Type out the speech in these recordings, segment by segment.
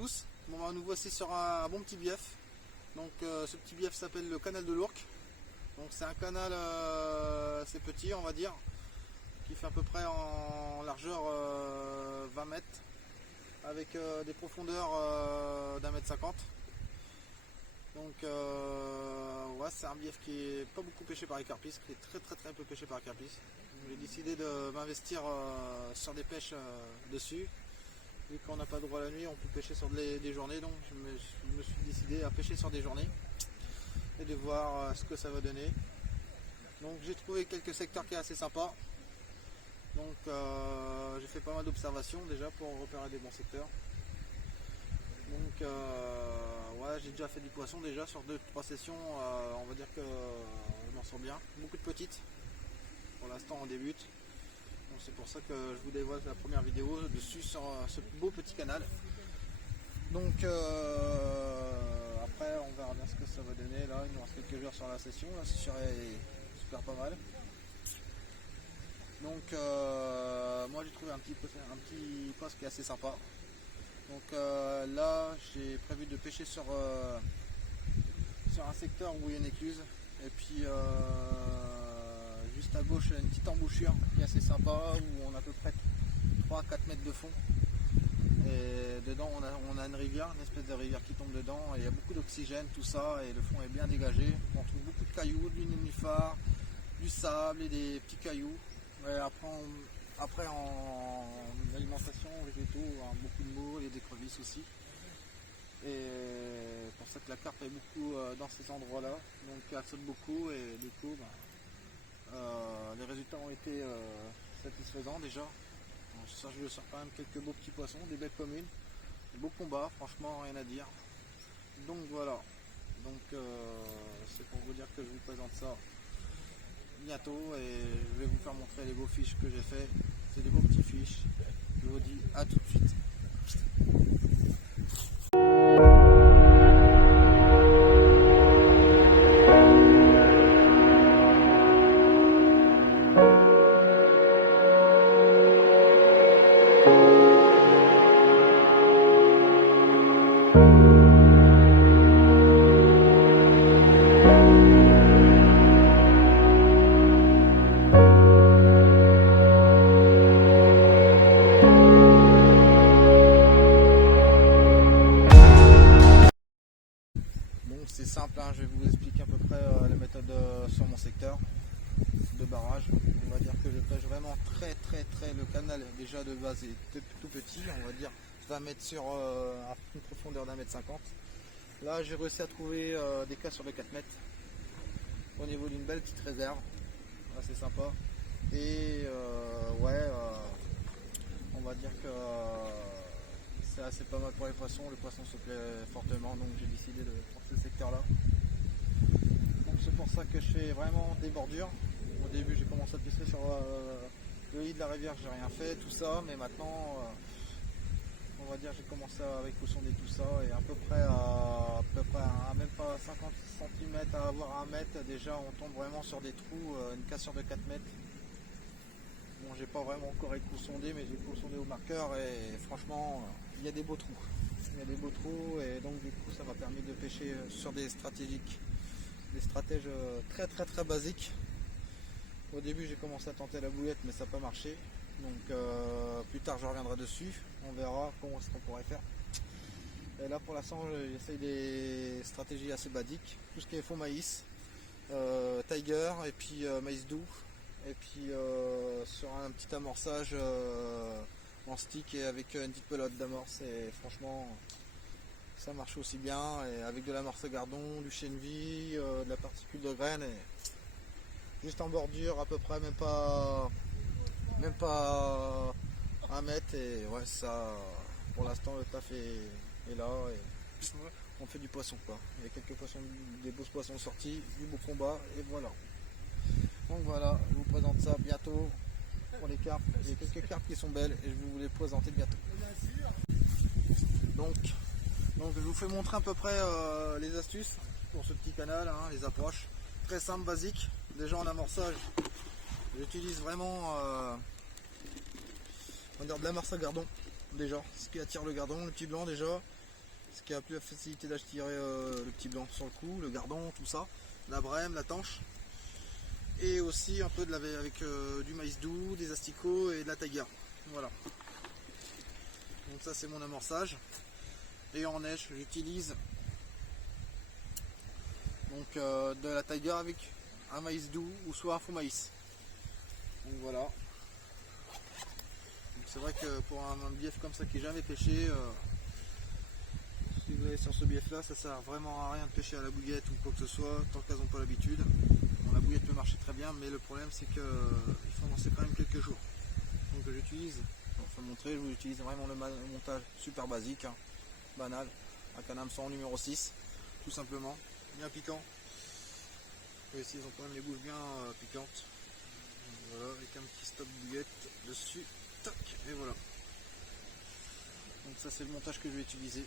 tous, nous voici sur un bon petit bief. Donc ce petit bief s'appelle le canal de l'Ourcq. Donc c'est un canal assez petit, on va dire, qui fait à peu près en largeur 20 mètres, avec des profondeurs d'1 mètre 50. Donc ouais, c'est un bief qui est pas beaucoup pêché par les carpistes, qui est très peu pêché par les carpistes. J'ai décidé de m'investir sur des pêches dessus. Vu qu'on n'a pas le droit la nuit, on peut pêcher sur des journées, donc je me suis décidé à pêcher sur des journées et de voir ce que ça va donner. Donc j'ai trouvé quelques secteurs qui est assez sympa. Donc j'ai fait pas mal d'observations déjà pour repérer des bons secteurs. Donc ouais, j'ai déjà fait du poisson déjà sur 2-3 sessions, on va dire que je m'en sors bien. Beaucoup de petites, pour l'instant on débute. Donc c'est pour ça que je vous dévoile la première vidéo dessus sur ce beau petit canal. Donc après on verra bien ce que ça va donner. Là il nous reste quelques jours sur la session, là c'est super pas mal. Donc moi j'ai trouvé un petit poste qui est assez sympa. Donc là j'ai prévu de pêcher sur un secteur où il y a une écluse. Et puis juste à gauche une petite embouchure qui est assez sympa où on a à peu près 3-4 mètres de fond. Et dedans on a une rivière, une espèce de rivière qui tombe dedans et il y a beaucoup d'oxygène, tout ça, et le fond est bien dégagé. On trouve beaucoup de cailloux, du nénuphar, du sable et des petits cailloux. Et après en alimentation végétaux, beaucoup de moules et des crevisses aussi. Et c'est pour ça que la carpe est beaucoup dans ces endroits là, donc elle saute beaucoup et du coup les résultats ont été satisfaisants déjà. Ça, je sors quand même quelques beaux petits poissons, des belles communes, des beaux combats, franchement rien à dire. Donc voilà, donc c'est pour vous dire que je vous présente ça bientôt et je vais vous faire montrer les beaux fiches que j'ai fait. C'est des beaux petits fiches. Je vous dis à tout de suite. C'est simple, hein, je vais vous expliquer à peu près la méthode sur mon secteur de barrage. On va dire que je pêche vraiment très le canal déjà de base est tout petit, on va dire 20 mètres sur une profondeur d'1 mètre 50. Là j'ai réussi à trouver des cas sur les 4 mètres au niveau d'une belle petite réserve, assez sympa. Et ouais, on va dire que c'est assez pas mal pour les poissons se plaît fortement, donc j'ai décidé de prendre ce secteur là. Donc c'est pour ça que je fais vraiment des bordures. Au début j'ai commencé à pêcher sur le lit de la rivière, j'ai rien fait, tout ça, mais maintenant on va dire j'ai commencé avec le sonder tout ça et à peu près à même pas 50 cm à avoir 1 mètre, déjà on tombe vraiment sur des trous, une cassure de 4 mètres. Bon, j'ai pas vraiment encore éco-sondé, mais j'ai éco-sondé au marqueur et franchement il y a des beaux trous. Il y a des beaux trous et donc du coup ça m'a permis de pêcher sur des stratèges très basiques. Au début j'ai commencé à tenter la bouillette mais ça n'a pas marché. Donc plus tard je reviendrai dessus, on verra comment est-ce qu'on pourrait faire. Et là pour l'instant j'essaye des stratégies assez basiques. Tout ce qui est faux maïs, tiger et puis maïs doux. Et puis sur un petit amorçage en stick et avec une petite pelote d'amorce, et franchement ça marche aussi bien, et avec de l'amorce à gardon, du chènevis, de la particule de graines, et juste en bordure à peu près, même pas 1 mètre, et ouais, ça pour l'instant le taf est là et on fait du poisson quoi. Il y a quelques poissons, des beaux poissons sortis, du beau combat, et voilà. Donc voilà, je vous présente ça bientôt pour les carpes. Il y a quelques carpes qui sont belles et je vais vous les présenter bientôt. Donc je vous fais montrer à peu près les astuces pour ce petit canal, hein, les approches. Très simple, basique. Déjà en amorçage, j'utilise vraiment on va dire de l'amorce à gardon. Déjà, ce qui attire le gardon, le petit blanc déjà. ce qui a plus la facilité d'attirer le petit blanc sur le cou, le gardon, tout ça, la brème, la tanche, et aussi un peu de avec du maïs doux, des asticots et de la taiga. Voilà. Donc ça c'est mon amorçage. Et en neige j'utilise donc de la taiga avec un maïs doux ou soit un faux maïs. Donc voilà. C'est vrai que pour un bief comme ça qui n'est jamais pêché, si vous allez sur ce bief là, ça sert vraiment à rien de pêcher à la bouillette ou quoi que ce soit tant qu'elles n'ont pas l'habitude. Bon, la bouillette peut marcher très bien, mais le problème c'est qu'il faut en lancer quand même quelques jours. Donc j'utilise, pour vous montrer, je vous utilise vraiment le montage super basique, hein, banal, avec un hameçon numéro 6, tout simplement, bien piquant. Et ici ils ont quand même les bouches bien piquantes. Voilà, avec un petit stop bouillette dessus. Tac, et voilà. Donc ça c'est le montage que je vais utiliser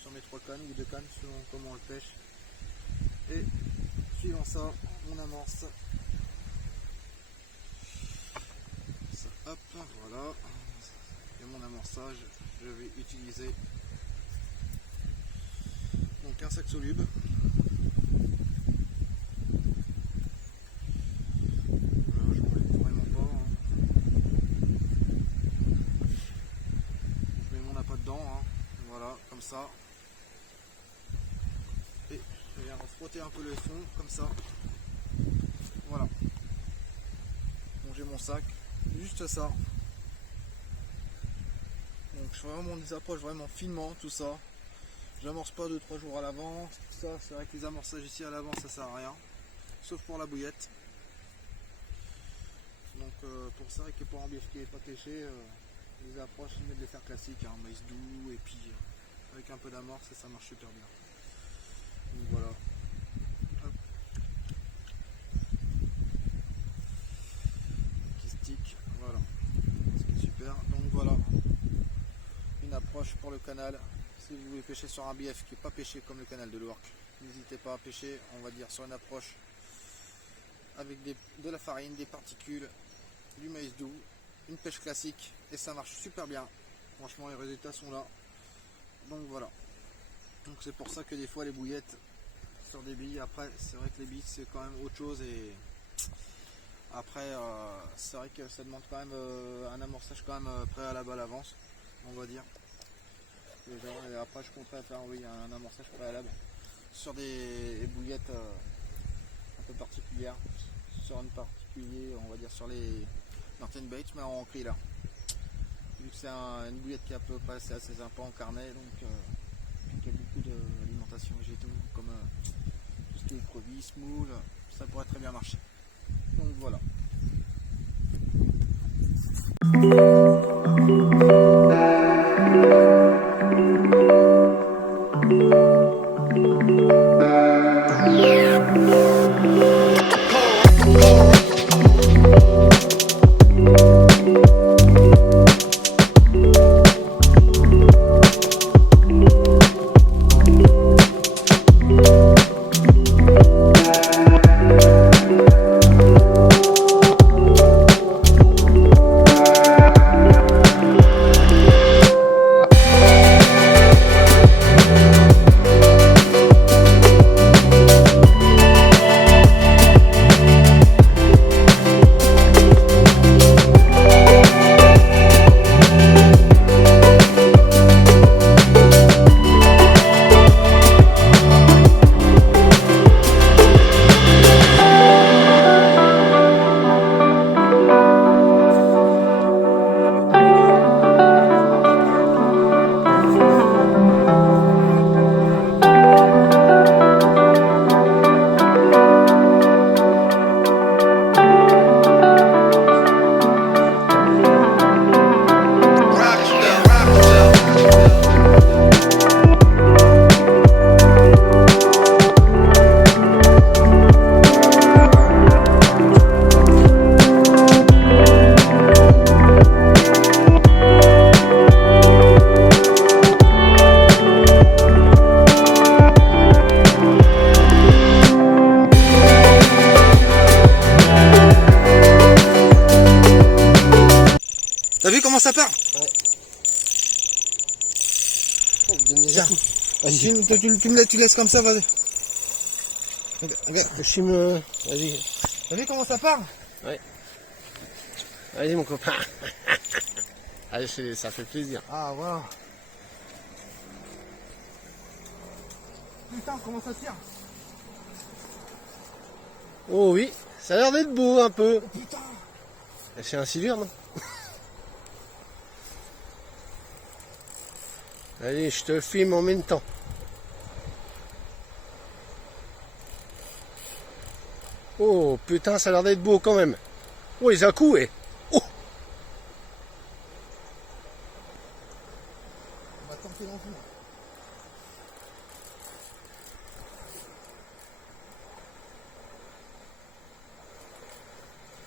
sur mes 3 cannes ou 2 cannes selon comment on le pêche. Et suivant ça, on amorce. Ça, hop, voilà. Et mon amorçage, je vais utiliser donc un sac soluble. Comme ça, et je viens frotter un peu le fond comme ça. Voilà. Bon, j'ai mon sac, juste ça. Donc je fais vraiment des approches vraiment finement, tout ça. J'amorce pas 2-3 jours à l'avance. Ça, c'est vrai que les amorçages ici à l'avance ça sert à rien, sauf pour la bouillette. Donc pour ça, et pour un bief qui n'est pas pêché, les approches, c'est mieux de les faire classiques, hein, maïs doux et puis avec un peu d'amorce et ça marche super bien. Donc voilà. Hop. Qui stick, voilà. C'est super. Donc voilà. Une approche pour le canal. Si vous voulez pêcher sur un bief qui n'est pas pêché comme le canal de l'Ourcq, n'hésitez pas à pêcher, on va dire sur une approche avec de la farine, des particules, du maïs doux, une pêche classique et ça marche super bien. Franchement les résultats sont là. Donc voilà. Donc c'est pour ça que des fois les bouillettes sur des billes, après c'est vrai que les billes c'est quand même autre chose et après c'est vrai que ça demande quand même un amorçage quand même préalable à l'avance, on va dire. Et après je compterai faire oui, un amorçage préalable sur des bouillettes un peu particulières, sur une particulier, on va dire sur les Northern Baits, mais en cri là. Vu que c'est une bouillette qui est à peu près assez sympa en carnet, donc il y a beaucoup d'alimentation végétaux comme tout ce qui est écrevisse, moule, ça pourrait très bien marcher. Donc voilà. T'as vu comment ça part? Ouais. Tiens, tu me laisses comme ça, vas-y. Regarde. Vas-y. T'as vu comment ça part? Ouais. Vas-y mon copain. Allez, ça fait plaisir. Ah, voilà. Putain, comment ça tire? Oh oui, ça a l'air d'être beau un peu. Putain. C'est un silure, non? Allez, je te filme en même temps. Oh putain, ça a l'air d'être beau quand même. Oh, les a-coups, oh. On va tenter l'enfant.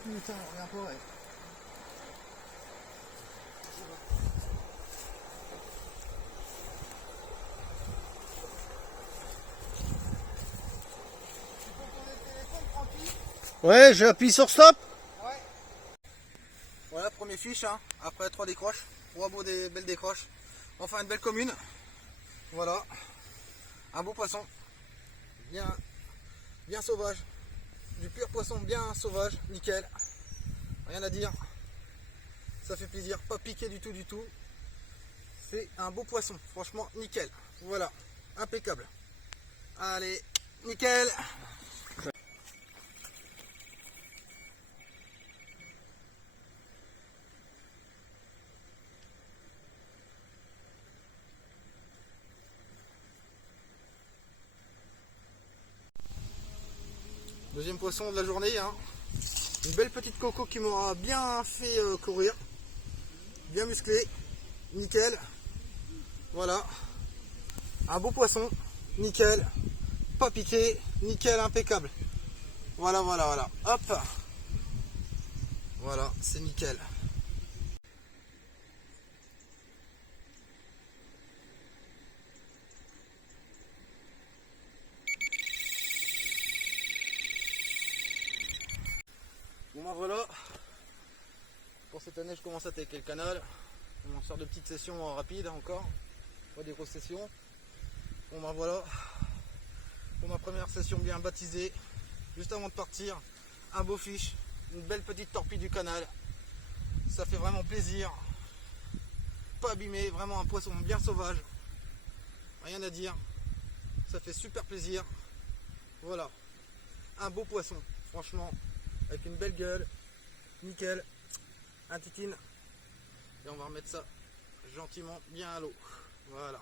Putain, regarde pas, ouais. Ouais, j'appuie sur stop. Ouais. Voilà, premier fiche, hein. Après 3 décroches, 3 belles décroches. Enfin une belle commune. Voilà. Un beau poisson. Bien sauvage. Du pur poisson bien sauvage, nickel. Rien à dire. Ça fait plaisir, pas piqué du tout. C'est un beau poisson, franchement nickel. Voilà, impeccable. Allez, nickel. Deuxième poisson de la journée, hein. Une belle petite coco qui m'aura bien fait courir. Bien musclé, nickel. Voilà. Un beau poisson, nickel. Pas piqué, nickel, impeccable. Voilà. Hop. Voilà, c'est nickel. Bon ben voilà, pour cette année je commence à attaquer le canal. On sort de petites sessions rapides encore, pas des grosses sessions. Bon ben voilà, pour ma première session bien baptisée, juste avant de partir, un beau fiche, une belle petite torpille du canal. Ça fait vraiment plaisir, pas abîmé, vraiment un poisson bien sauvage, rien à dire, ça fait super plaisir. Voilà, un beau poisson, franchement. Avec une belle gueule, nickel, un titine, et on va remettre ça gentiment bien à l'eau. Voilà.